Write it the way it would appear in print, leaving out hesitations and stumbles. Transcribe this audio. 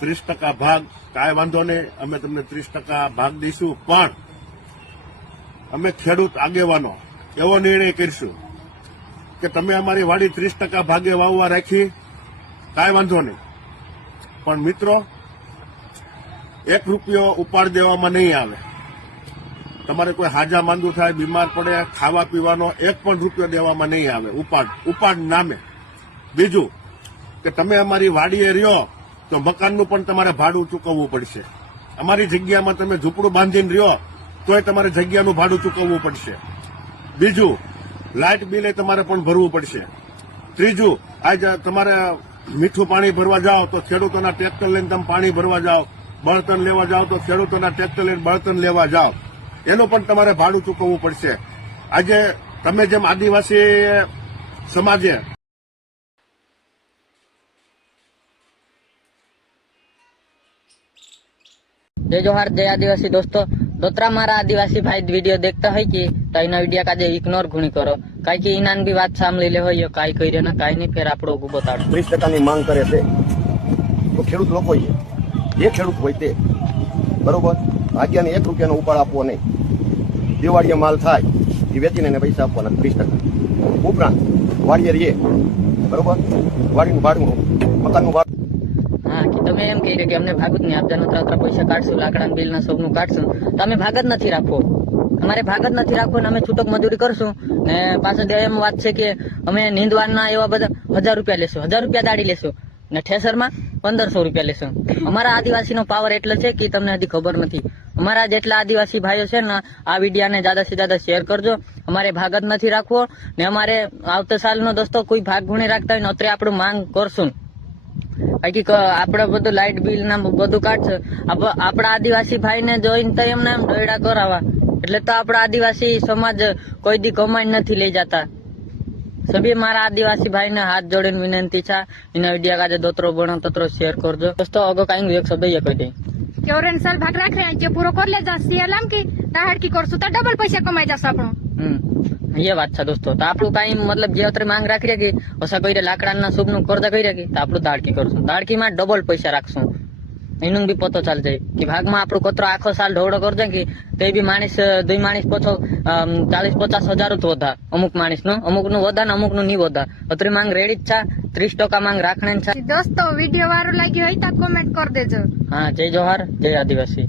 30% ભાગ કાંઈ વાંધો નહીં, અમે તમને 30% ભાગ દઈશું, પણ અમે ખેડૂત આગેવાનો એવો નિર્ણય કરીશું કે તમે અમારી વાડી 30% ભાગે વાવવા રાખી, કાંઈ વાંધો નહીં, પણ મિત્રો 1 રૂપિયો ઉપાડ દેવામાં નહીં આવે. તમારે કોઈ હાજા માંદું થાય, બીમાર પડે, ખાવા પીવાનો 1 પણ રૂપિયો દેવામાં નહીં આવે ઉપાડ નામે. બીજું કે તમે અમારી વાડીએ રહ્યો તો મકાનનું પણ તમારે ભાડું ચૂકવવું પડશે. અમારી જગ્યામાં તમે ઝૂંપડું બાંધીને રહ્યો તોય તમારે જગ્યાનું ભાડું ચૂકવવું પડશે. બીજું, લાઇટ બિલ તમારે પણ ભરવું પડશે. ત્રીજું, આજે તમારે મીઠું પાણી ભરવા જાઓ તો ખેડૂતોના ટ્રેક્ટર લઈને તમે પાણી ભરવા જાઓ, બળતણ લેવા જાઓ તો ખેડૂતોના ટ્રેક્ટર લઈને બળતણ લેવા જાઓ, એનું પણ તમારે ભાડું ચૂકવવું પડશે. આજે તમે જેમ આદિવાસી સમાજે जय जोहार, जय आदिवासी दोस्तों. दोतरा मारा आदिवासी भाई वीडियो देखता है कि तो इन वीडियो का इग्नोर घुणी करो, कई कि इनान भी बात सामने ले हो कई कही ना कई नहीं, फिर आपड़ो को बता 30% માંગ કરે છે તો ખેડૂત લોકો જે ખેડૂત હોય તે બરોબર ભાગ્યાને 1 રૂપિયાનો ઉપાડ આપવો નહીં. દિવાળીએ માલ થાય એ વેચીને એને પૈસા આપવાના 30%. ઉપરાંત વાડીએ રહીએ બરોબર, વાડીનું ભાડું, મકાનનું ભાડું. हाँ कि तमे एम कही कि अमने भाग ज नहीं आपजा, नत्र पैसा काटशू, लाकड़ा बिल ना सबनु काटशू, तो अमे भाग ज नहीं राखो, अमारे भाग ज नहीं राखो ने अमे छूटक मजूरी करशू ने पाछो एम वात छे कि अमे नींदवाना एवा बधा 1000 रुपया लेशू, 1000 रुपया दाड़ी लेशू ने ठेसर में 1500 रुपया लेशू. अमारा आदिवासी नो पावर एटलो छे कि तमने हजी खबर नहीं. अमारा जेटला आदिवासी भाईओ छे ने आ विडियो ने ज्यादा से ज्यादा शेयर करजो. अमारे भाग ज नहीं राखवो ने अमारे आवता साल नो दोस्तों कोई भाग गुणी राखता होय ने अत्रे आपणे मांग करशू. बाकी आपड़ा बधु लाइट बिल ना बधु काटशे. आपड़ा आदिवासी भाई ने जोईने तो एमने डोयडा करावा એટલે તો આપણા આદિવાસી સમાજ કોઈ દી કમાઈ નથી લઈ जाता. सभी मारा आदिवासी भाई ने हाथ जोड़े विनंती छा इन वीडियो का दोतरो बनो ततरो शेयर करजो. दोस्तों अगो काई एक शब्द ये कही दे केवरेन साल भाग राख रहे जे पूरो कर ले जा सियालाम की ताहड़ की करसु तो डबल पैसा कमाई जास आपणो. ये बात छा दोस्तों. तो आपणु काई मतलब जे अत्रे मांग राखी रे कि ओसा कई रे लाकडाना शुभनु कर्जा कई रे कि तो आपणु दाड़की करसु, दाड़की में डबल पैसा राखसु. एनु भी पतो चाल जाए कि भाग में आपणु कतरो आखो साल ढोड़ो कर दे कि ते भी माणस 2 माणस पछो 40-50 हजार तो वधा, अमुक माणस नो अमुक नु वधा ने अमुक नु नी वधा. अत्रे मांग रेडी छा, 30% मांग राखणे छा. दोस्तों वीडियो वारो लाग्यो होय तो कमेंट कर देजो. हाँ, जय जोहार, जय आदिवासी.